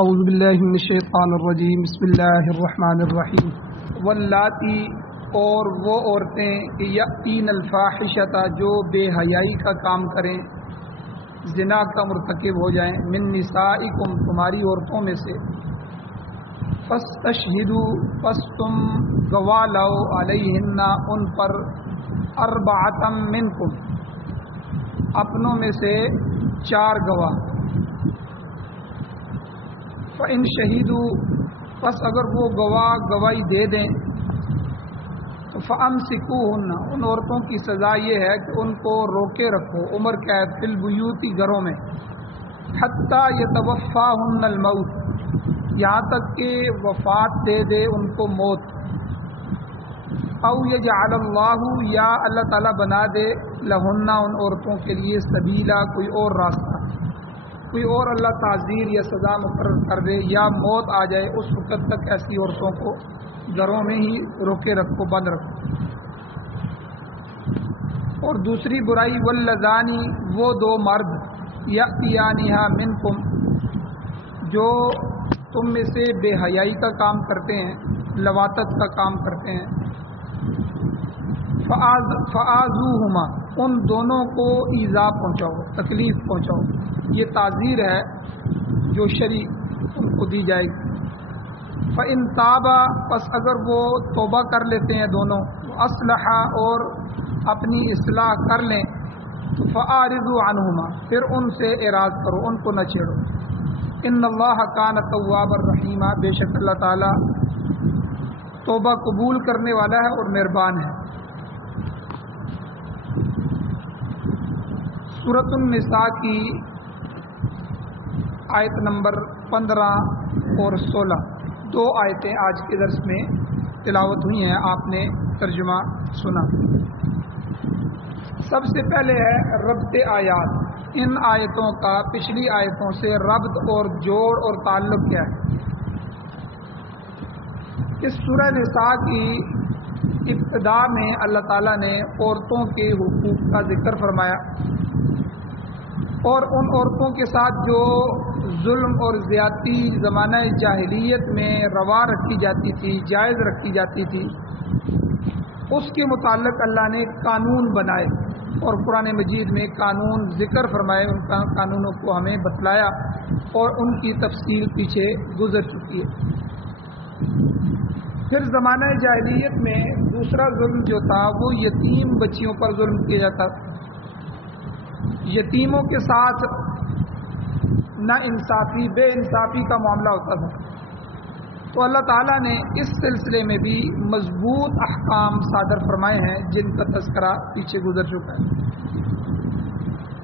اعوذ باللہ من الشیطان الرجیم بسم اللہ الرحمن الرحیم واللاتی اور وہ عورتیں یأتین الفاحشۃ جو بے حیائی کا کام کریں، زنا کا مرتکب ہو جائیں، من نسائکم تمہاری عورتوں میں سے، فاستشہدوا پس تم گواہ لاؤ علیہن ان پر، اربعۃ منکم اپنوں میں سے 4 گواہ، فَإِن شَهِدُوا پس اگر وہ گواہ گواہی دے دیں تو فَأَمْسِكُوهُنَّ ان عورتوں کی سزا یہ ہے کہ ان کو روکے رکھو، عمر قید، فی البیوت گھروں میں، حتی یتوفاہن الموت یہاں تک کہ وفات دے دے ان کو موت، او یجعل اللہ یا اللہ تعالیٰ بنا دے لہن ان عورتوں کے لیے سبیلا کوئی اور راستہ، کوئی اور اللہ تعزیر یا سزا مقرر کر دے یا موت آ جائے، اس وقت تک ایسی عورتوں کو گھروں میں ہی روکے رکھو، بند رکھو۔ اور دوسری برائی واللذانی وہ 2 مرد، یأتیانہا منکم جو تم میں سے بے حیائی کا کام کرتے ہیں، لواطت کا کام کرتے ہیں، فآذوہما ان دونوں کو ایذا پہنچاؤ، تکلیف پہنچاؤ، یہ تعزیر ہے جو شرع ان کو دی جائے گی۔ فَإِن تابا پس اگر وہ توبہ کر لیتے ہیں دونوں، اصلحا اور اپنی اصلاح کر لیں، فَأَعْرِضُوا عَنْهُمَا پھر ان سے اعراض کرو، ان کو نہ چھیڑو۔ ان اللہ کان توابا رحیما بے شک اللہ تعالی توبہ قبول کرنے والا ہے اور مہربان ہے۔ سورۃ النساء کی آیت نمبر 15 اور 16 2 آیتیں آج کے درس میں تلاوت ہوئی ہیں، آپ نے ترجمہ سنا۔ سب سے پہلے ہے ربط آیات، ان آیتوں کا پچھلی آیتوں سے ربط اور جوڑ اور تعلق کیا ہے۔ اس سورہ نساء کی ابتدا میں اللہ تعالیٰ نے عورتوں کے حقوق کا ذکر فرمایا اور ان عورتوں کے ساتھ جو ظلم اور زیادتی زمانہ جاہلیت میں روا رکھی جاتی تھی، جائز رکھی جاتی تھی، اس کے متعلق اللہ نے قانون بنائے اور قرآن مجید میں قانون ذکر فرمائے، ان قانونوں کو ہمیں بتلایا اور ان کی تفصیل پیچھے گزر چکی ہے۔ پھر زمانہ جاہلیت میں دوسرا ظلم جو تھا وہ یتیم بچیوں پر ظلم کیا جاتا، یتیموں کے ساتھ نا انصافی، بے انصافی کا معاملہ ہوتا تھا، تو اللہ تعالیٰ نے اس سلسلے میں بھی مضبوط احکام صادر فرمائے ہیں جن کا تذکرہ پیچھے گزر چکا ہے۔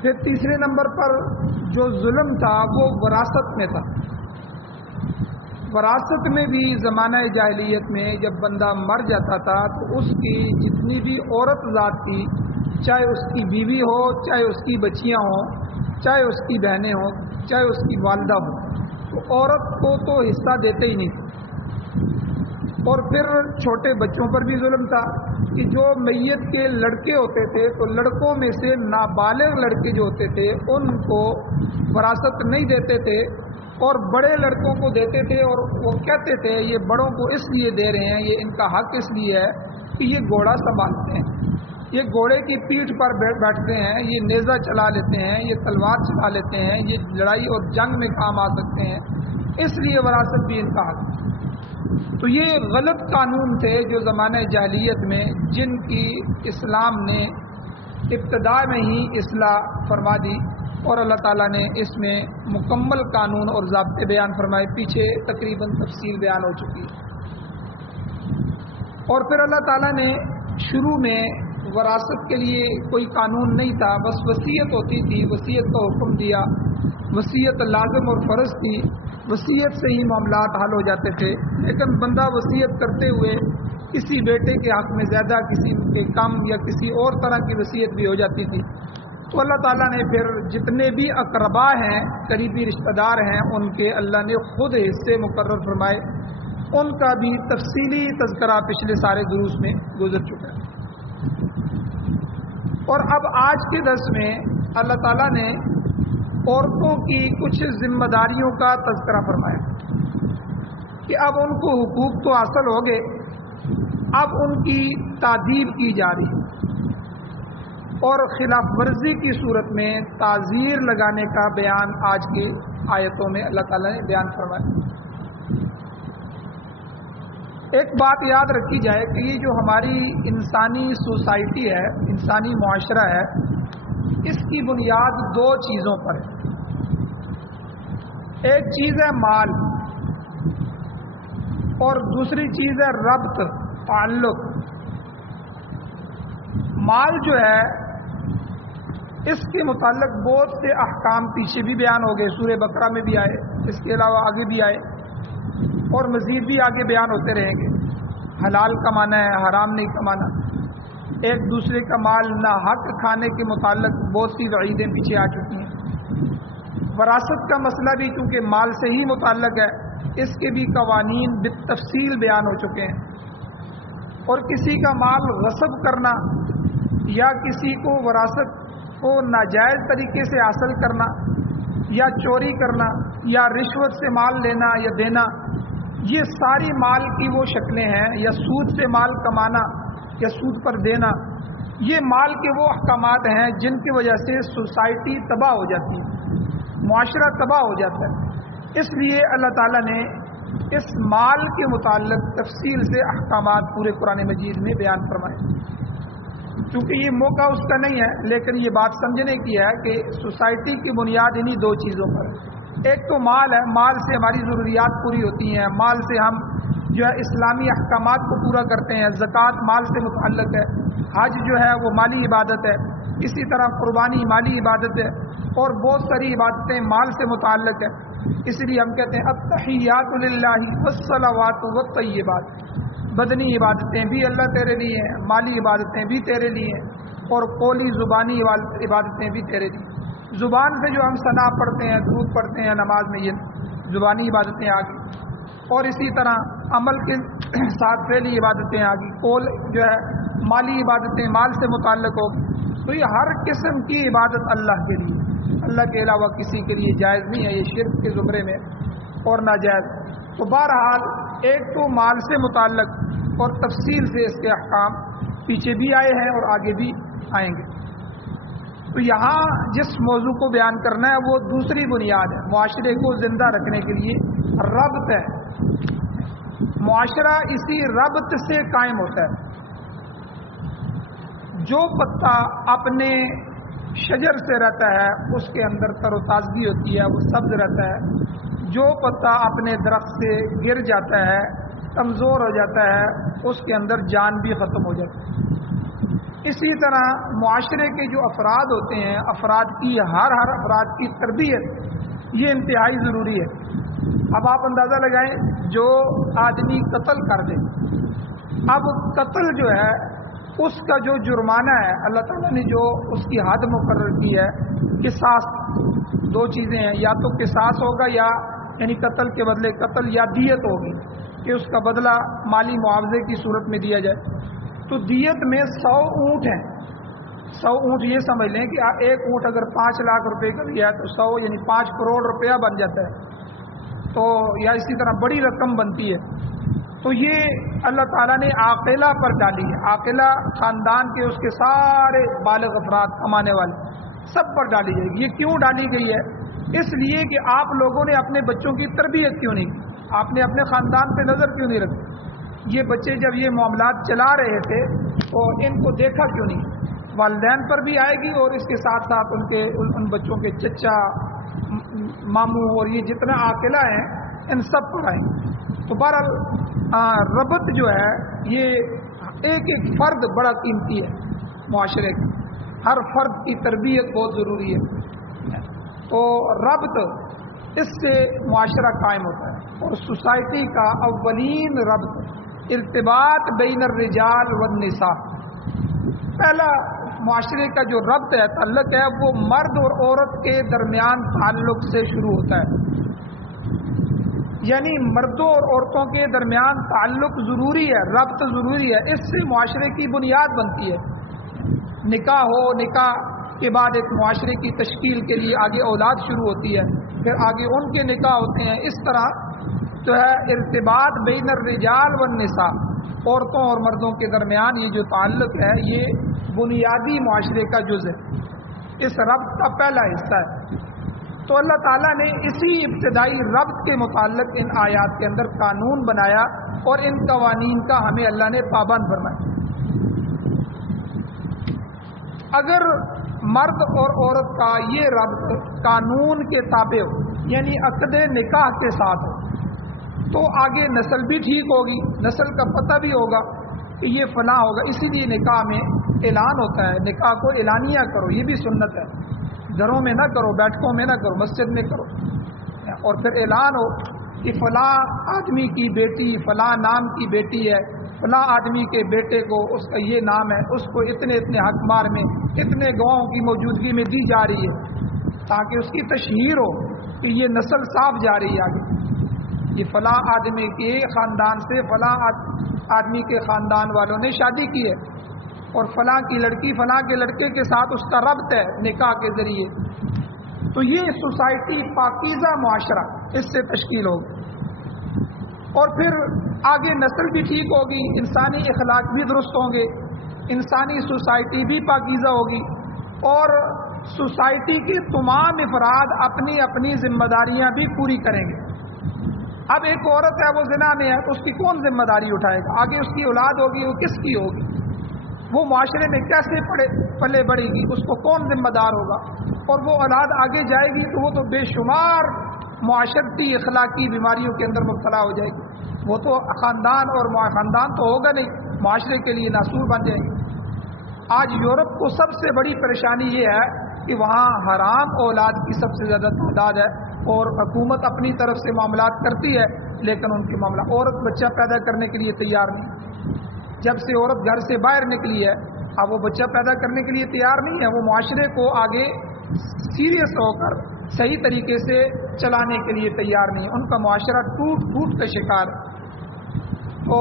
پھر تیسرے نمبر پر جو ظلم تھا وہ وراثت میں تھا۔ وراثت میں بھی زمانہ جاہلیت میں جب بندہ مر جاتا تھا تو اس کی جتنی بھی عورت ذات تھی، چاہے اس کی بیوی ہو، چاہے اس کی بچیاں ہوں، چاہے اس کی بہنیں ہوں، چاہے اس کی والدہ ہو، تو عورت کو تو حصہ دیتے ہی نہیں۔ اور پھر چھوٹے بچوں پر بھی ظلم تھا کہ جو میت کے لڑکے ہوتے تھے تو لڑکوں میں سے نابالغ لڑکے جو ہوتے تھے ان کو وراثت نہیں دیتے تھے اور بڑے لڑکوں کو دیتے تھے، اور وہ کہتے تھے یہ بڑوں کو اس لیے دے رہے ہیں، یہ ان کا حق اس لیے ہے کہ یہ گھوڑا سنبھالتے ہیں، یہ گھوڑے کی پیٹھ پر بیٹھتے ہیں، یہ نیزہ چلا لیتے ہیں، یہ تلوار چلا لیتے ہیں، یہ لڑائی اور جنگ میں کام آ سکتے ہیں، اس لیے وراثت بھی ان کا حق ہے۔ تو یہ غلط قانون تھے جو زمانہ جاہلیت میں، جن کی اسلام نے ابتدا میں ہی اصلاح فرما دی اور اللہ تعالیٰ نے اس میں مکمل قانون اور ضابطے بیان فرمائے، پیچھے تقریباً تفصیل بیان ہو چکی ہے۔ اور پھر اللہ تعالیٰ نے شروع میں وراثت کے لیے کوئی قانون نہیں تھا، بس وصیت ہوتی تھی، وصیت کا حکم دیا، وصیت لازم اور فرض تھی، وصیت سے ہی معاملات حل ہو جاتے تھے۔ لیکن بندہ وصیت کرتے ہوئے کسی بیٹے کے حق میں زیادہ، کسی کے کم، یا کسی اور طرح کی وصیت بھی ہو جاتی تھی، تو اللہ تعالیٰ نے پھر جتنے بھی اقربا ہیں، قریبی رشتہ دار ہیں، ان کے اللہ نے خود حصے مقرر فرمائے، ان کا بھی تفصیلی تذکرہ پچھلے سارے دروس میں گزر چکا ہے۔ اور اب آج کے درس میں اللہ تعالیٰ نے عورتوں کی کچھ ذمہ داریوں کا تذکرہ فرمایا کہ اب ان کو حقوق تو حاصل ہو گئے، اب ان کی تادیب کی جا رہی اور خلاف ورزی کی صورت میں تعزیر لگانے کا بیان آج کی آیتوں میں اللہ تعالیٰ نے بیان فرمایا۔ ایک بات یاد رکھی جائے کہ یہ جو ہماری انسانی سوسائٹی ہے، انسانی معاشرہ ہے، اس کی بنیاد دو چیزوں پر ہے۔ ایک چیز ہے مال اور دوسری چیز ہے ربط، تعلق۔ مال جو ہے اس کے متعلق بہت سے احکام پیچھے بھی بیان ہو گئے، سورہ بقرہ میں بھی آئے، اس کے علاوہ آگے بھی آئے اور مزید بھی آگے بیان ہوتے رہیں گے۔ حلال کمانا ہے، حرام نہیں کمانا، ایک دوسرے کا مال نہ حق کھانے کے متعلق بہت سی وعیدیں پیچھے آ چکی ہیں۔ وراثت کا مسئلہ بھی چونکہ مال سے ہی متعلق ہے، اس کے بھی قوانین بالتفصیل بیان ہو چکے ہیں۔ اور کسی کا مال غصب کرنا یا کسی کو وراثت کو ناجائز طریقے سے حاصل کرنا یا چوری کرنا یا رشوت سے مال لینا یا دینا، یہ ساری مال کی وہ شکلیں ہیں، یا سود سے مال کمانا یا سود پر دینا، یہ مال کے وہ احکامات ہیں جن کی وجہ سے سوسائٹی تباہ ہو جاتی ہے، معاشرہ تباہ ہو جاتا ہے۔ اس لیے اللہ تعالیٰ نے اس مال کے متعلق تفصیل سے احکامات پورے قرآن مجید میں بیان فرمائے۔ چونکہ یہ موقع اس کا نہیں ہے، لیکن یہ بات سمجھنے کی ہے کہ سوسائٹی کی بنیاد انہی دو چیزوں پر، ایک تو مال ہے، مال سے ہماری ضروریات پوری ہوتی ہیں، مال سے ہم جو ہے اسلامی احکامات کو پورا کرتے ہیں، زکوٰۃ مال سے متعلق ہے، حج جو ہے وہ مالی عبادت ہے، اسی طرح قربانی مالی عبادت ہے، اور بہت ساری عبادتیں مال سے متعلق ہے۔ اس لیے ہم کہتے ہیں التحیات للہ والصلوات والطیبات، بدنی عبادتیں بھی اللہ تیرے لیے ہیں، مالی عبادتیں بھی تیرے لیے ہیں، اور قولی زبانی عبادتیں بھی تیرے لیے۔ زبان سے جو ہم ثنا پڑھتے ہیں، درود پڑھتے ہیں نماز میں، یہ زبانی عبادتیں آ گئی، اور اسی طرح عمل کے ساتھ فعلی عبادتیں آ گئی، قول جو ہے مالی عبادتیں مال سے متعلق ہو۔ تو یہ ہر قسم کی عبادت اللہ کے لیے، اللہ کے علاوہ کسی کے لیے جائز نہیں ہے، یہ شرک کے زمرے میں اور ناجائز۔ تو بہرحال ایک تو مال سے متعلق اور تفصیل سے اس کے احکام پیچھے بھی آئے ہیں اور آگے بھی آئیں گے۔ تو یہاں جس موضوع کو بیان کرنا ہے وہ دوسری بنیاد ہے، معاشرے کو زندہ رکھنے کے لیے ربط ہے۔ معاشرہ اسی ربط سے قائم ہوتا ہے۔ جو پتا اپنے شجر سے رہتا ہے اس کے اندر تر و تازگی ہوتی ہے، وہ سبز رہتا ہے۔ جو پتا اپنے درخت سے گر جاتا ہے، کمزور ہو جاتا ہے، اس کے اندر جان بھی ختم ہو جاتی ہے۔ اسی طرح معاشرے کے جو افراد ہوتے ہیں، افراد کی ہر افراد کی تربیت یہ انتہائی ضروری ہے۔ اب آپ اندازہ لگائیں، جو آدمی قتل کر دے، اب قتل جو ہے اس کا جو جرمانہ ہے، اللہ تعالیٰ نے جو اس کی حد مقرر کی ہے، قصاص، دو چیزیں ہیں، یا تو قصاص ہوگا یا یعنی قتل کے بدلے قتل، یا دیت ہوگی کہ اس کا بدلہ مالی معاوضے کی صورت میں دیا جائے۔ تو دیت میں 100 اونٹ ہیں، 100 اونٹ یہ سمجھ لیں کہ ایک اونٹ اگر 5 لاکھ روپے کا لیا ہے تو 100 یعنی 5 کروڑ روپیہ بن جاتا ہے، تو یا اسی طرح بڑی رقم بنتی ہے۔ تو یہ اللہ تعالیٰ نے عاقلہ پر ڈالی ہے، عاقلہ خاندان کے اس کے سارے بالغ افراد کمانے والے سب پر ڈالی جائے گی۔ یہ کیوں ڈالی گئی ہے؟ اس لیے کہ آپ لوگوں نے اپنے بچوں کی تربیت کیوں نہیں کی، آپ نے اپنے خاندان پہ نظر کیوں نہیں رکھی؟ یہ بچے جب یہ معاملات چلا رہے تھے تو ان کو دیکھا کیوں نہیں؟ والدین پر بھی آئے گی اور اس کے ساتھ ساتھ ان بچوں کے چچا، ماموں اور یہ جتنا عاقلہ ہیں ان سب پر آئیں گے۔ تو بہرحال ربط جو ہے یہ ایک ایک فرد بڑا قیمتی ہے معاشرے کا، ہر فرد کی تربیت بہت ضروری ہے۔ تو ربط، اس سے معاشرہ قائم ہوتا ہے، اور سوسائٹی کا اولین ربط ارتباط بین الرجال والنساء، پہلا معاشرے کا جو ربط ہے، تعلق ہے، وہ مرد اور عورت کے درمیان تعلق سے شروع ہوتا ہے۔ یعنی مردوں اور عورتوں کے درمیان تعلق ضروری ہے، ربط ضروری ہے، اس سے معاشرے کی بنیاد بنتی ہے۔ نکاح ہو، نکاح کے بعد ایک معاشرے کی تشکیل کے لیے آگے اولاد شروع ہوتی ہے، پھر آگے ان کے نکاح ہوتے ہیں. اس طرح جو ہے ارتباط بین الرجال والنساء، عورتوں اور مردوں کے درمیان یہ جو تعلق ہے یہ بنیادی معاشرے کا جز ہے، اس ربط کا پہلا حصہ ہے. تو اللہ تعالیٰ نے اسی ابتدائی ربط کے متعلق ان آیات کے اندر قانون بنایا اور ان قوانین کا ہمیں اللہ نے پابند بنایا. اگر مرد اور عورت کا یہ ربط قانون کے تابع ہو، یعنی عقد نکاح کے ساتھ ہو، تو آگے نسل بھی ٹھیک ہوگی، نسل کا پتہ بھی ہوگا کہ یہ فلاں ہوگا. اسی لیے نکاح میں اعلان ہوتا ہے، نکاح کو اعلانیہ کرو، یہ بھی سنت ہے. گھروں میں نہ کرو، بیٹھکوں میں نہ کرو، مسجد میں کرو، اور پھر اعلان ہو کہ فلاں آدمی کی بیٹی فلاں نام کی بیٹی ہے، فلاں آدمی کے بیٹے کو اس کا یہ نام ہے، اس کو اتنے اتنے حق مار میں اتنے گواہوں کی موجودگی میں دی جا رہی ہے، تاکہ اس کی تشہیر ہو کہ یہ نسل صاف جا رہی ہے آگے. یہ فلاں آدمی کے خاندان سے فلاں آدمی کے خاندان والوں نے شادی کی ہے، اور فلاں کی لڑکی فلاں کے لڑکے کے ساتھ اس کا ربط ہے نکاح کے ذریعے. تو یہ سوسائٹی پاکیزہ معاشرہ اس سے تشکیل ہوگی، اور پھر آگے نسل بھی ٹھیک ہوگی، انسانی اخلاق بھی درست ہوں گے، انسانی سوسائٹی بھی پاکیزہ ہوگی، اور سوسائٹی کے تمام افراد اپنی اپنی ذمہ داریاں بھی پوری کریں گے. اب ایک عورت ہے وہ زنا میں ہے تو اس کی کون ذمہ داری اٹھائے گا؟ آگے اس کی اولاد ہوگی، وہ کس کی ہوگی؟ وہ معاشرے میں کیسے پلے بڑھے گی؟ اس کو کون ذمہ دار ہوگا؟ اور وہ اولاد آگے جائے گی تو وہ تو بے شمار معاشرتی اخلاقی بیماریوں کے اندر مبتلا ہو جائے گی. وہ تو خاندان اور خاندان تو ہوگا نہیں، معاشرے کے لیے ناسور بن جائے گی. آج یورپ کو سب سے بڑی پریشانی یہ ہے کہ وہاں حرام اولاد کی سب سے زیادہ تعداد ہے، اور حکومت اپنی طرف سے معاملات کرتی ہے، لیکن ان کے معاملہ عورت بچہ پیدا کرنے کے لیے تیار نہیں. جب سے عورت گھر سے باہر نکلی ہے، اب وہ بچہ پیدا کرنے کے لیے تیار نہیں ہے. وہ معاشرے کو آگے سیریس ہو کر صحیح طریقے سے چلانے کے لیے تیار نہیں ہے. ان کا معاشرہ ٹوٹ ٹوٹ کا شکار ہے. تو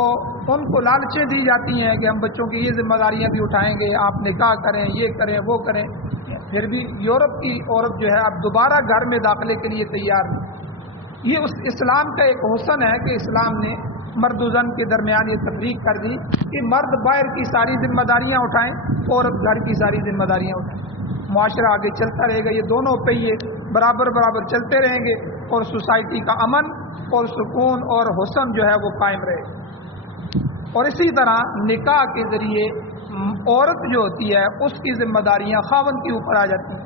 ان کو لالچیں دی جاتی ہیں کہ ہم بچوں کی یہ ذمہ داریاں بھی اٹھائیں گے، آپ نکاح کریں، یہ کریں، وہ کریں. پھر بھی یورپ کی عورت جو ہے اب دوبارہ گھر میں داخلے کے لیے تیار نہیں. یہ اس اسلام کا ایک حسن ہے کہ اسلام نے مرد و زن کے درمیان یہ تفریق کر دی کہ مرد باہر کی ساری ذمہ داریاں اٹھائیں، عورت گھر کی ساری ذمہ داریاں اٹھائیں. معاشرہ آگے چلتا رہے گا، یہ دونوں پہیے برابر برابر چلتے رہیں گے، اور سوسائٹی کا امن اور سکون اور حسن جو ہے وہ قائم رہے گا. اور اسی طرح نکاح کے ذریعے عورت جو ہوتی ہے اس کی ذمہ داریاں خاوند کے اوپر آ جاتی ہیں.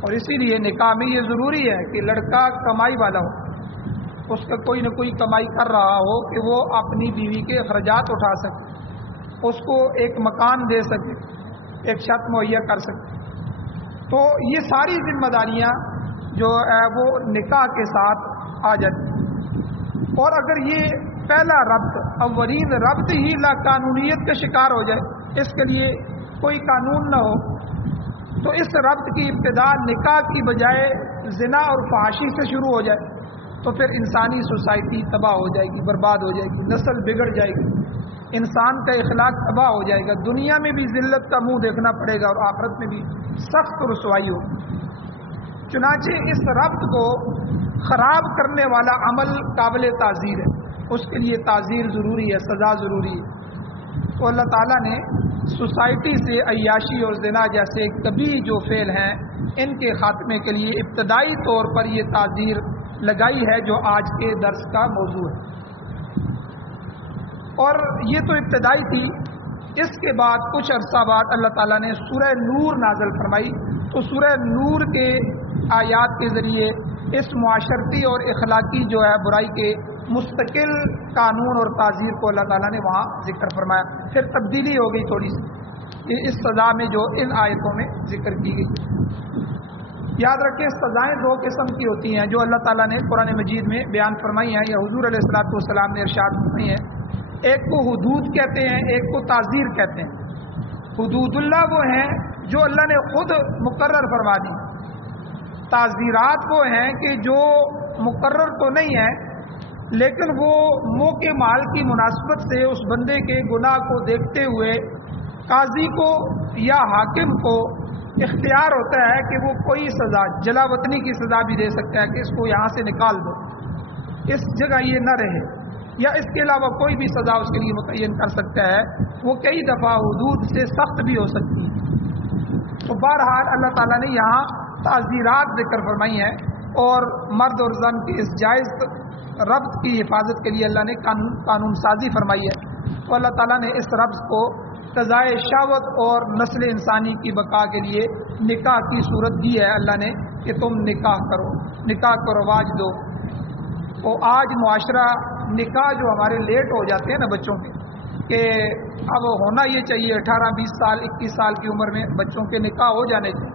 اور اسی لیے نکاح میں یہ ضروری ہے کہ لڑکا کمائی والا ہو، اس کا کوئی نہ کوئی کمائی کر رہا ہو کہ وہ اپنی بیوی کے اخراجات اٹھا سکے، اس کو ایک مکان دے سکے، ایک چھت مہیا کر سکے. تو یہ ساری ذمہ داریاں جو ہے وہ نکاح کے ساتھ آ جاتی ہیں. اور اگر یہ پہلا ربط، اولین ربط ہی لا قانونیت کا شکار ہو جائے، اس کے لیے کوئی قانون نہ ہو، تو اس ربط کی ابتدا نکاح کی بجائے زنا اور فحاشی سے شروع ہو جائے، تو پھر انسانی سوسائٹی تباہ ہو جائے گی، برباد ہو جائے گی، نسل بگڑ جائے گی، انسان کا اخلاق تباہ ہو جائے گا. دنیا میں بھی ذلت کا منہ دیکھنا پڑے گا، اور آخرت میں بھی سخت رسوائی ہوگی. چنانچہ اس ربط کو خراب کرنے والا عمل قابل تعزیر ہے، اس کے لیے تعزیر ضروری ہے، سزا ضروری ہے. تو اللہ تعالیٰ نے سوسائٹی سے عیاشی اور زنا جیسے کبھی جو فعل ہیں ان کے خاتمے کے لیے ابتدائی طور پر یہ تعزیر لگائی ہے، جو آج کے درس کا موضوع ہے. اور یہ تو ابتدائی تھی. اس کے بعد کچھ عرصہ بعد اللہ تعالیٰ نے سورہ نور نازل فرمائی. تو سورہ نور کے آیات کے ذریعے اس معاشرتی اور اخلاقی جو ہے برائی کے مستقل قانون اور تعزیر کو اللہ تعالیٰ نے وہاں ذکر فرمایا. پھر تبدیلی ہو گئی تھوڑی سی اس سزا میں جو ان آیتوں میں ذکر کی گئی. یاد رکھیں سزائیں دو قسم کی ہوتی ہیں جو اللہ تعالیٰ نے قرآن مجید میں بیان فرمائی ہیں، یا حضور علیہ الصلوۃ والسلام نے ارشاد فرمائی ہیں. ایک کو حدود کہتے ہیں، ایک کو تعزیر کہتے ہیں. حدود اللہ وہ ہیں جو اللہ نے خود مقرر فرما دی. تعزیرات وہ ہیں کہ جو مقرر تو نہیں ہیں، لیکن وہ موقع مال کی مناسبت سے اس بندے کے گناہ کو دیکھتے ہوئے قاضی کو یا حاکم کو اختیار ہوتا ہے کہ وہ کوئی سزا، جلا وطنی کی سزا بھی دے سکتا ہے کہ اس کو یہاں سے نکال دو، اس جگہ یہ نہ رہے، یا اس کے علاوہ کوئی بھی سزا اس کے لیے متعین کر سکتا ہے، وہ کئی دفعہ حدود سے سخت بھی ہو سکتی ہے۔ تو بہرحال اللہ تعالیٰ نے یہاں تعزیرات ذکر فرمائی ہیں، اور مرد اور زن کی اس جائز ربط کی حفاظت کے لیے اللہ نے قانون سازی فرمائی ہے۔ تو اللہ تعالیٰ نے اس ربط کو قضائے شہوت اور نسل انسانی کی بقا کے لیے نکاح کی صورت دی ہے اللہ نے کہ تم نکاح کو رواج دو۔ تو آج معاشرہ نکاح جو ہمارے لیٹ ہو جاتے ہیں نا بچوں کے، کہ اب ہونا یہ چاہیے 18 20 سال 21 سال کی عمر میں بچوں کے نکاح ہو جانے چاہیے،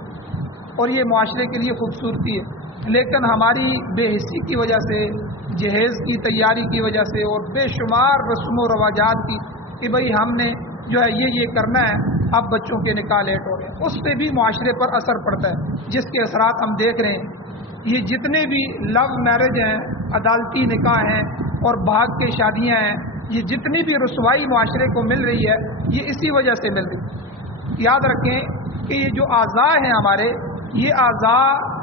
اور یہ معاشرے کے لیے خوبصورتی ہے، لیکن ہماری بے حسی کی وجہ سے، جہیز کی تیاری کی وجہ سے، اور بے شمار رسم و رواجات کی کہ بھئی ہم نے جو ہے یہ کرنا ہے، اب بچوں کے نکاح لیٹ ہو رہے ہیں، اس پہ بھی معاشرے پر اثر پڑتا ہے، جس کے اثرات ہم دیکھ رہے ہیں۔ یہ جتنے بھی لو میرج ہیں، عدالتی نکاح ہیں اور بھاگ کے شادیاں ہیں، یہ جتنی بھی رسوائی معاشرے کو مل رہی ہے، یہ اسی وجہ سے مل رہی ہے۔ یاد رکھیں کہ یہ جو اعضاء ہیں ہمارے، یہ اعضاء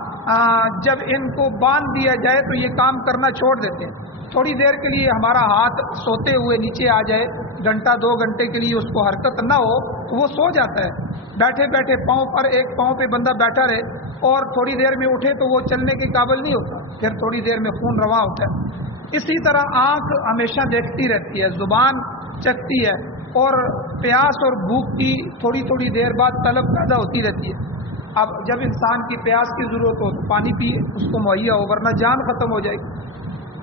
جب ان کو باندھ دیا جائے تو یہ کام کرنا چھوڑ دیتے ہیں۔ تھوڑی دیر کے لیے ہمارا ہاتھ سوتے ہوئے نیچے آ جائے، گھنٹہ 2 گھنٹے کے لیے اس کو حرکت نہ ہو تو وہ سو جاتا ہے، بیٹھے بیٹھے پاؤں پر ایک پاؤں پہ بندہ بیٹھا رہے اور تھوڑی دیر میں اٹھے تو وہ چلنے کے قابل نہیں ہوتا، پھر تھوڑی دیر میں خون رواں ہوتا ہے۔ اسی طرح آنکھ ہمیشہ دیکھتی رہتی ہے، زبان چکھتی ہے، اور پیاس اور بھوک کی تھوڑی تھوڑی دیر بعد طلب پیدا ہوتی رہتی ہے۔ اب جب انسان کی پیاس کی ضرورت ہو تو پانی پیے، اس کو مہیا ہو، ورنہ جان ختم ہو جائے گی۔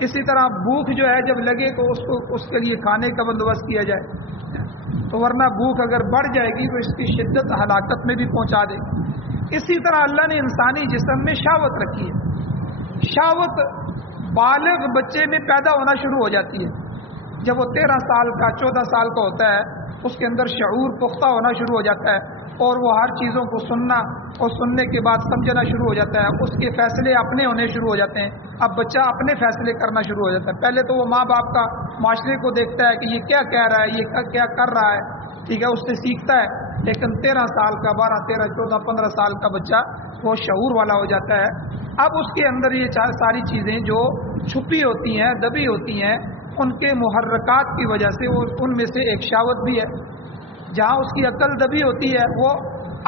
اسی طرح بھوک جو ہے جب لگے تو اس کے لیے کھانے کا بندوبست کیا جائے، تو ورنہ بھوک اگر بڑھ جائے گی تو اس کی شدت ہلاکت میں بھی پہنچا دے گی۔ اسی طرح اللہ نے انسانی جسم میں شہوت رکھی ہے۔ شہوت بالغ بچے میں پیدا ہونا شروع ہو جاتی ہے، جب وہ 13 سال کا 14 سال کا ہوتا ہے، اس کے اندر شعور پختہ ہونا شروع ہو جاتا ہے، اور وہ ہر چیزوں کو سننا اور سننے کے بعد سمجھنا شروع ہو جاتا ہے، اس کے فیصلے اپنے ہونے شروع ہو جاتے ہیں۔ اب بچہ اپنے فیصلے کرنا شروع ہو جاتا ہے۔ پہلے تو وہ ماں باپ کا، معاشرے کو دیکھتا ہے کہ یہ کیا کہہ رہا ہے، یہ کیا کر رہا ہے، ٹھیک ہے، اس سے سیکھتا ہے، لیکن 13 سال کا 12 13 14 15 سال کا بچہ وہ شعور والا ہو جاتا ہے۔ اب اس کے اندر یہ ساری چیزیں جو چھپی ہوتی ہیں، دبی ہوتی ہیں، ان کے محرکات کی وجہ سے، ان میں سے ایک شہوت بھی ہے۔ جہاں اس کی عقل دبی ہوتی ہے وہ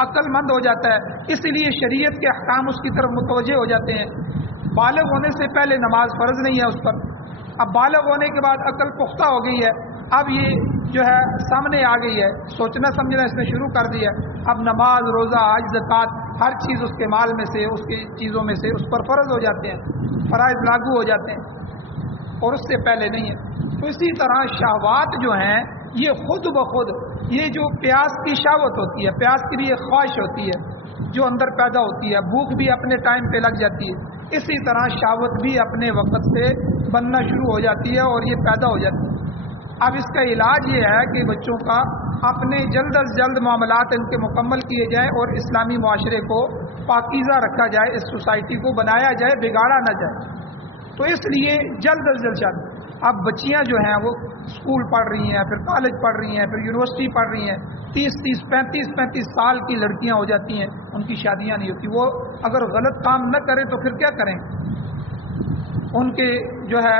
عقل مند ہو جاتا ہے، اس لیے شریعت کے احکام اس کی طرف متوجہ ہو جاتے ہیں۔ بالغ ہونے سے پہلے نماز فرض نہیں ہے اس پر، اب بالغ ہونے کے بعد عقل پختہ ہو گئی ہے، اب یہ جو ہے سامنے آ گئی ہے، سوچنا سمجھنا اس نے شروع کر دیا ہے، اب نماز، روزہ، حج، زکوٰۃ، ہر چیز اس کے مال میں سے، اس کی چیزوں میں سے اس پر فرض ہو جاتے ہیں، فرائض لاگو ہو جاتے ہیں، اور اس سے پہلے نہیں ہے۔ تو اسی طرح شہوات جو ہیں یہ خود بخود، یہ جو پیاس کی شہوت ہوتی ہے، پیاس کی بھی ایک خواہش ہوتی ہے جو اندر پیدا ہوتی ہے، بھوک بھی اپنے ٹائم پہ لگ جاتی ہے، اسی طرح شہوت بھی اپنے وقت سے بننا شروع ہو جاتی ہے اور یہ پیدا ہو جاتی ہے۔ اب اس کا علاج یہ ہے کہ بچوں کا اپنے جلد از جلد معاملات ان کے مکمل کیے جائیں اور اسلامی معاشرے کو پاکیزہ رکھا جائے، اس سوسائٹی کو بنایا جائے، بگاڑا نہ جائے۔ تو اس لیے جلد از جلد شادی۔ اب بچیاں جو ہیں وہ اسکول پڑھ رہی ہیں، پھر کالج پڑھ رہی ہیں، پھر یونیورسٹی پڑھ رہی ہیں، 30 35 سال کی لڑکیاں ہو جاتی ہیں، ان کی شادیاں نہیں ہوتی۔ وہ اگر غلط کام نہ کریں تو پھر کیا کریں؟ ان کے جو ہے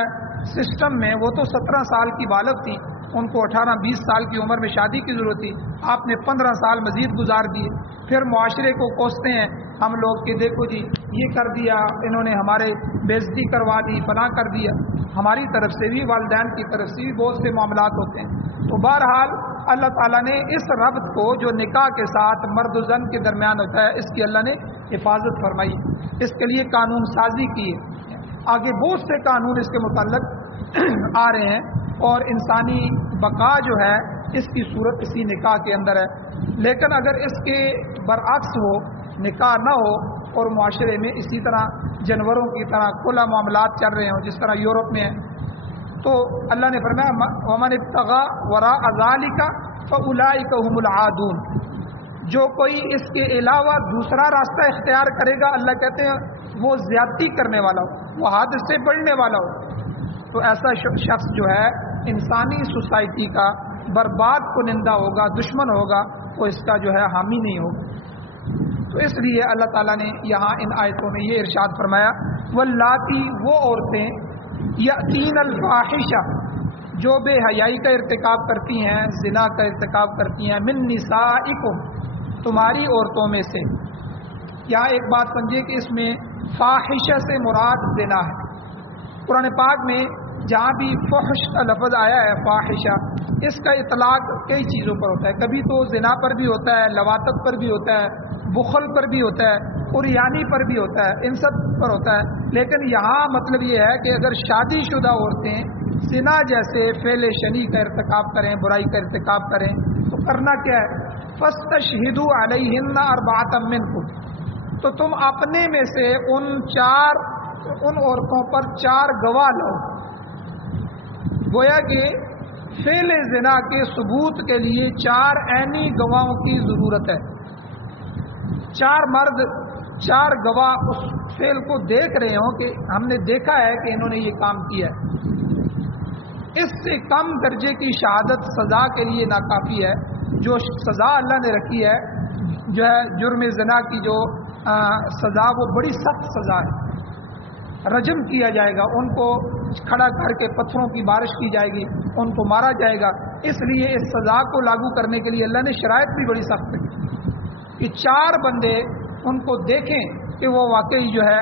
سسٹم میں، وہ تو 17 سال کی بالغ تھی، ان کو 18 20 سال کی عمر میں شادی کی ضرورت تھی، آپ نے 15 سال مزید گزار دیے۔ پھر معاشرے کو کوستے ہیں ہم لوگ کہ دیکھو جی یہ کر دیا انہوں نے، ہمارے بےعزتی کروا دی، فلاں کر دیا۔ ہماری طرف سے بھی، والدین کی طرف سے بھی بہت سے معاملات ہوتے ہیں۔ تو بہرحال اللہ تعالیٰ نے اس ربط کو جو نکاح کے ساتھ مرد و زن کے درمیان ہوتا ہے، اس کی اللہ نے حفاظت فرمائی، اس کے لیے قانون سازی کی ہے۔ آگے بہت سے قانون اس کے متعلق آ رہے ہیں، اور انسانی بقا جو ہے اس کی صورت اسی نکاح کے اندر ہے۔ لیکن اگر اس کے برعکس ہو، نکاح نہ ہو، اور معاشرے میں اسی طرح جانوروں کی طرح کھلا معاملات چل رہے ہوں جس طرح یورپ میں ہیں، تو اللہ نے فرمایا وَمَنِ ابْتَغَىٰ وَرَاءَ ذَٰلِكَ فَأُولَٰئِكَ هُمُ الْعَادُونَ، جو کوئی اس کے علاوہ دوسرا راستہ اختیار کرے گا، اللہ کہتے ہیں وہ زیادتی کرنے والا ہو، وہ حد سے بڑھنے والا ہو، تو ایسا شخص جو ہے انسانی سوسائٹی کا برباد کنندہ ہوگا، دشمن ہوگا، وہ اس کا جو ہے حامی نہیں ہوگا۔ تو تو اس لیے اللہ تعالیٰ نے یہاں ان آیتوں میں یہ ارشاد فرمایا واللاتی وہ عورتیں یأتین الفاحشہ جو بے حیائی کا ارتکاب کرتی ہیں، زنا کا ارتکاب کرتی ہیں، من نسائکم تمہاری عورتوں میں سے. یہاں ایک بات سمجھیے کہ اس میں فاحشہ سے مراد زنا ہے. قرآن پاک میں جہاں بھی فحش کا لفظ آیا ہے فاحشہ، اس کا اطلاق کئی چیزوں پر ہوتا ہے. کبھی تو زنا پر بھی ہوتا ہے، لواطت پر بھی ہوتا ہے، بخل پر بھی ہوتا ہے، عریانی پر بھی ہوتا ہے، ان سب پر ہوتا ہے. لیکن یہاں مطلب یہ ہے کہ اگر شادی شدہ عورتیں زنا جیسے فعل شنی کا ارتکاب کریں، برائی کا ارتکاب کریں، تو کرنا کیا ہے؟ فاستشہدوا علیہن اربعۃ منکم، تو تم اپنے میں سے ان عورتوں پر 4 گواہ لو. گویا کہ فعل زنا کے ثبوت کے لیے 4 عینی گواہوں کی ضرورت ہے. 4 مرد 4 گواہ اس فعل کو دیکھ رہے ہوں کہ ہم نے دیکھا ہے کہ انہوں نے یہ کام کیا ہے. اس سے کم درجے کی شہادت سزا کے لیے ناکافی ہے. جو سزا اللہ نے رکھی ہے جو ہے جرم زنا کی جو سزا وہ بڑی سخت سزا ہے. رجم کیا جائے گا، ان کو کھڑا کر کے پتھروں کی بارش کی جائے گی، ان کو مارا جائے گا. اس لیے اس سزا کو لاگو کرنے کے لیے اللہ نے شرائط بھی بڑی سخت کی کہ 4 بندے ان کو دیکھیں کہ وہ واقعی جو ہے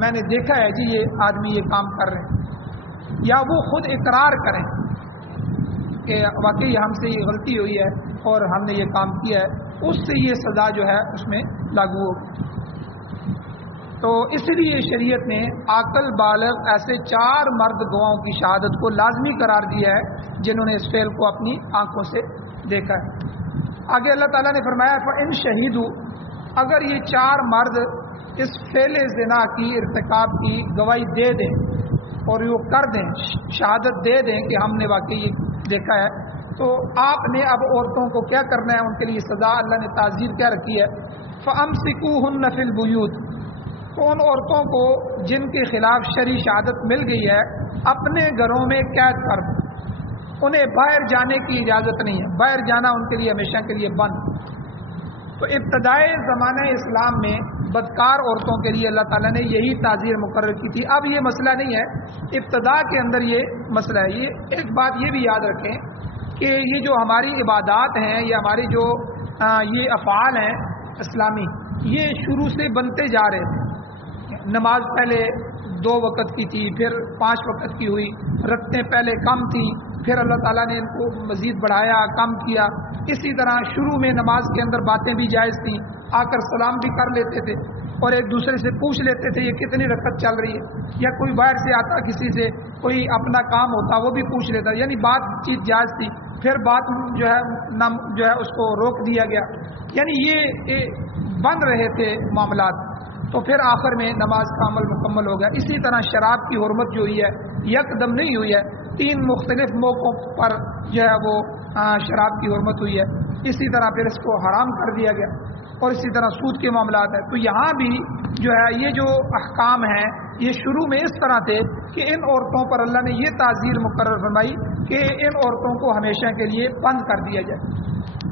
میں نے دیکھا ہے جی یہ آدمی یہ کام کر رہے ہیں، یا وہ خود اقرار کریں کہ واقعی ہم سے یہ غلطی ہوئی ہے اور ہم نے یہ کام کیا ہے. اس سے یہ سزا جو ہے اس میں لاگو ہوگی. تو اس لیے شریعت نے عاقل بالغ ایسے 4 مرد گواہوں کی شہادت کو لازمی قرار دیا ہے جنہوں نے اس فعل کو اپنی آنکھوں سے دیکھا ہے. آگے اللہ تعالیٰ نے فرمایا فَإِن شَهِدُوا، اگر یہ 4 مرد اس فعل زنا کی ارتکاب کی گواہی دے دیں اور وہ کر دیں، شہادت دے دیں کہ ہم نے واقعی یہ دیکھا ہے، تو آپ نے اب عورتوں کو کیا کرنا ہے؟ ان کے لیے سزا اللہ نے تعزیر کیا رکھی ہے؟ فَأَمْسِكُوهُنَّ فِي الْبُيُوتِ، تو ان عورتوں کو جن کے خلاف شرعی شہادت مل گئی ہے اپنے گھروں میں قید کر دیں. انہیں باہر جانے کی اجازت نہیں ہے، باہر جانا ان کے لیے ہمیشہ کے لیے بند. تو ابتدائی زمانہ اسلام میں بدکار عورتوں کے لیے اللہ تعالیٰ نے یہی تعزیر مقرر کی تھی. اب یہ مسئلہ نہیں ہے، ابتدا کے اندر یہ مسئلہ ہے. یہ ایک بات یہ بھی یاد رکھیں کہ یہ جو ہماری عبادات ہیں یا ہماری جو یہ افعال ہیں اسلامی، یہ شروع سے بنتے جا رہے تھے. نماز پہلے 2 وقت کی تھی، پھر 5 وقت کی ہوئی. رکعتیں پہلے کم تھیں، پھر اللہ تعالیٰ نے ان کو مزید بڑھایا، کم کیا. اسی طرح شروع میں نماز کے اندر باتیں بھی جائز تھیں، آ کر سلام بھی کر لیتے تھے اور ایک دوسرے سے پوچھ لیتے تھے یہ کتنی رکعت چل رہی ہے، یا کوئی باہر سے آتا کسی سے کوئی اپنا کام ہوتا وہ بھی پوچھ لیتا، یعنی بات چیت جائز تھی. پھر بات جو ہے اس کو روک دیا گیا، یعنی یہ بن رہے تھے معاملات. تو پھر آخر میں نماز کا عمل مکمل ہو گیا. اسی طرح شراب کی حرمت جو ہوئی ہے یکدم نہیں ہوئی ہے، 3 مختلف موقعوں پر جو ہے وہ شراب کی حرمت ہوئی ہے. اسی طرح پھر اس کو حرام کر دیا گیا، اور اسی طرح سود کے معاملات ہیں. تو یہاں بھی جو ہے یہ جو احکام ہیں یہ شروع میں اس طرح تھے کہ ان عورتوں پر اللہ نے یہ تعزیر مقرر فرمائی کہ ان عورتوں کو ہمیشہ کے لیے بند کر دیا جائے.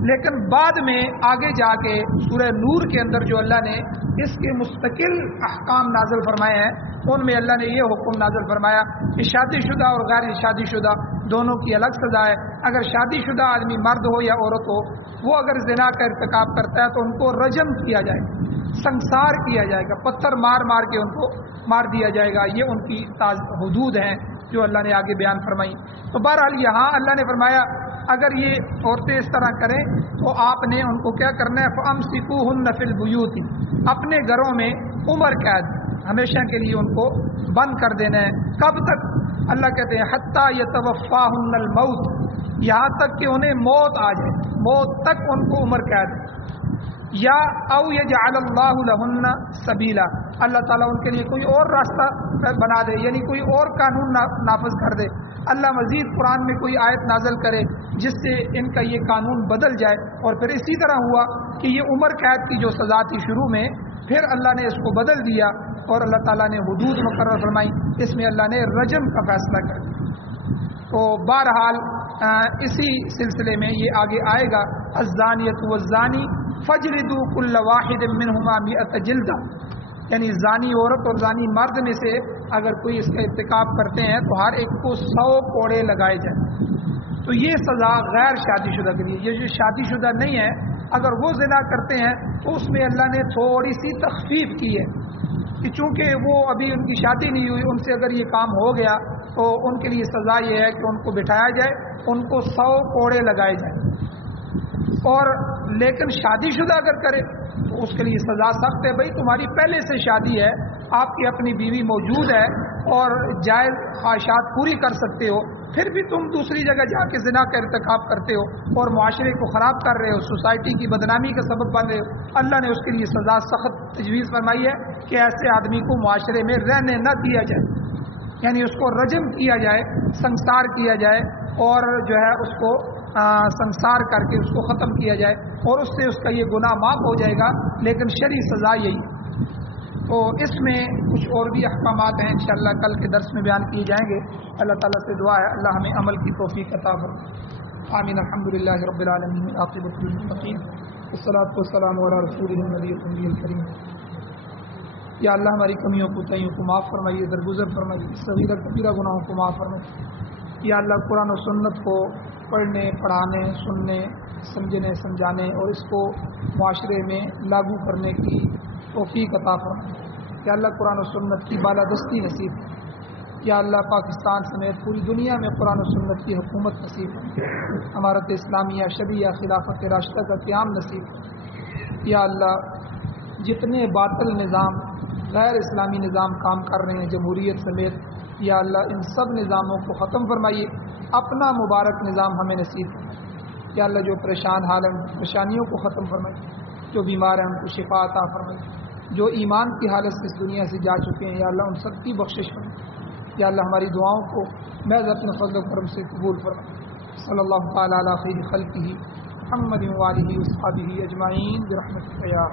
لیکن بعد میں آگے جا کے سورہ نور کے اندر جو اللہ نے اس کے مستقل احکام نازل فرمائے ہیں ان میں اللہ نے یہ حکم نازل فرمایا کہ شادی شدہ اور غیر شادی شدہ دونوں کی الگ سزا ہے. اگر شادی شدہ آدمی مرد ہو یا عورت ہو، وہ اگر زنا کا ارتکاب کرتا ہے تو ان کو رجم کیا جائے گا، سنسار کیا جائے گا، پتھر مار مار کے ان کو مار دیا جائے گا. یہ ان کی حدود ہیں جو اللہ نے آگے بیان فرمائی. تو بہرحال یہاں اللہ نے فرمایا اگر یہ عورتیں اس طرح کریں تو آپ نے ان کو کیا کرنا ہے؟ فَأَمْسِكُوهُنَّ فِي الْبُيُوتِ، اپنے گھروں میں عمر قید ہمیشہ کے لیے ان کو بند کر دینا ہے. کب تک؟ اللہ کہتے ہیں حَتَّى يَتَوَفَّاهُنَّ الْمَوْتُ، یہاں تک کہ انہیں موت آ جائے، موت تک ان کو عمر قید. یا او یجعل اللہ لہن سبیلا، اللہ تعالیٰ ان کے لیے کوئی اور راستہ بنا دے، یعنی کوئی اور قانون نافذ کر دے. اللہ مزید قرآن میں کوئی آیت نازل کرے جس سے ان کا یہ قانون بدل جائے. اور پھر اسی طرح ہوا کہ یہ عمر قید کی جو سزا تھی شروع میں، پھر اللہ نے اس کو بدل دیا اور اللہ تعالیٰ نے حدود مقرر فرمائی. اس میں اللہ نے رجم کا فیصلہ کر دیا. تو بہرحال اسی سلسلے میں یہ آگے آئے گا الزانیۃ والزانی فجلدوا كل واحد منهما 100 جلدہ، یعنی زانی عورت اور زانی مرد میں سے اگر کوئی اس کا ارتکاب کرتے ہیں تو ہر ایک کو 100 کوڑے لگائے جائیں۔ تو یہ سزا غیر شادی شدہ کے لیے۔ یہ جو شادی شدہ نہیں ہے اگر وہ زنا کرتے ہیں تو اس میں اللہ نے تھوڑی سی تخفیف کی ہے کہ چونکہ وہ ابھی ان کی شادی نہیں ہوئی، ان سے اگر یہ کام ہو گیا تو ان کے لیے سزا یہ ہے کہ ان کو بٹھایا جائے، ان کو 100 کوڑے لگائے جائیں۔ اور لیکن شادی شدہ اگر کرے تو اس کے لیے سزا سخت ہے۔ بھائی تمہاری پہلے سے شادی ہے، آپ کی اپنی بیوی موجود ہے اور جائز خواہشات پوری کر سکتے ہو، پھر بھی تم دوسری جگہ جا کے زنا کا ارتکاب کرتے ہو اور معاشرے کو خراب کر رہے ہو، سوسائٹی کی بدنامی کا سبب بن رہے ہو، اللہ نے اس کے لیے سزا سخت تجویز فرمائی ہے کہ ایسے آدمی کو معاشرے میں رہنے نہ دیا جائے، یعنی اس کو رجم کیا جائے، سنسار کیا جائے، اور جو ہے اس کو سنسار کر کے اس کو ختم کیا جائے، اور اس سے اس کا یہ گناہ معاف ہو جائے گا، لیکن شرعی سزا یہی۔ تو اس میں کچھ اور بھی احکامات ہیں، انشاءاللہ کل کے درس میں بیان کیے جائیں گے۔ اللہ تعالیٰ سے دعا ہے اللہ ہمیں عمل کی توفیق عطا فرمائے۔ آمین۔ الحمدللہ رب العالمین، عاقبۃ للمتقین، والصلاۃ والسلام علی رسولہ النبی الکریم۔ یا اللہ ہماری کمیوں کوتاہیوں کو معاف فرمائیے، درگزر فرمائیے، صغیرہ کبیرہ گناہوں کو معاف فرمائیے۔ یا اللہ قرآن و سنت کو پڑھنے، پڑھانے، سننے، سمجھنے، سمجھانے اور اس کو معاشرے میں لاگو کرنے کی توفیق عطا فرمائے۔ یا اللہ قرآن و سنت کی بالادستی نصیب ہے۔ یا اللہ پاکستان سمیت پوری دنیا میں قرآن و سنت کی حکومت نصیب ہے، امارت اسلامیہ شریعہ خلافت راشدہ کا قیام نصیب ہے۔ یا اللہ جتنے باطل نظام، غیر اسلامی نظام کام کر رہے ہیں جمہوریت سمیت، یا اللہ ان سب نظاموں کو ختم فرمائیے، اپنا مبارک نظام ہمیں نصیب ہے۔ یا اللہ جو پریشان حال ہیں پریشانیوں کو ختم فرمائیے، جو بیمار ہیں ان کو شفا عطا فرمائیے، جو ایمان کی حالت سے اس دنیا سے جا چکے ہیں یا اللہ ان سب کی بخشش فرمائے۔ یا اللہ ہماری دعاؤں کو محض اپنے فضل و کرم سے قبول فرمائے۔ صلی اللہ تعالی علی خیر خلقہ محمد و آلہ و صحبہ اجمعین برحمتک یا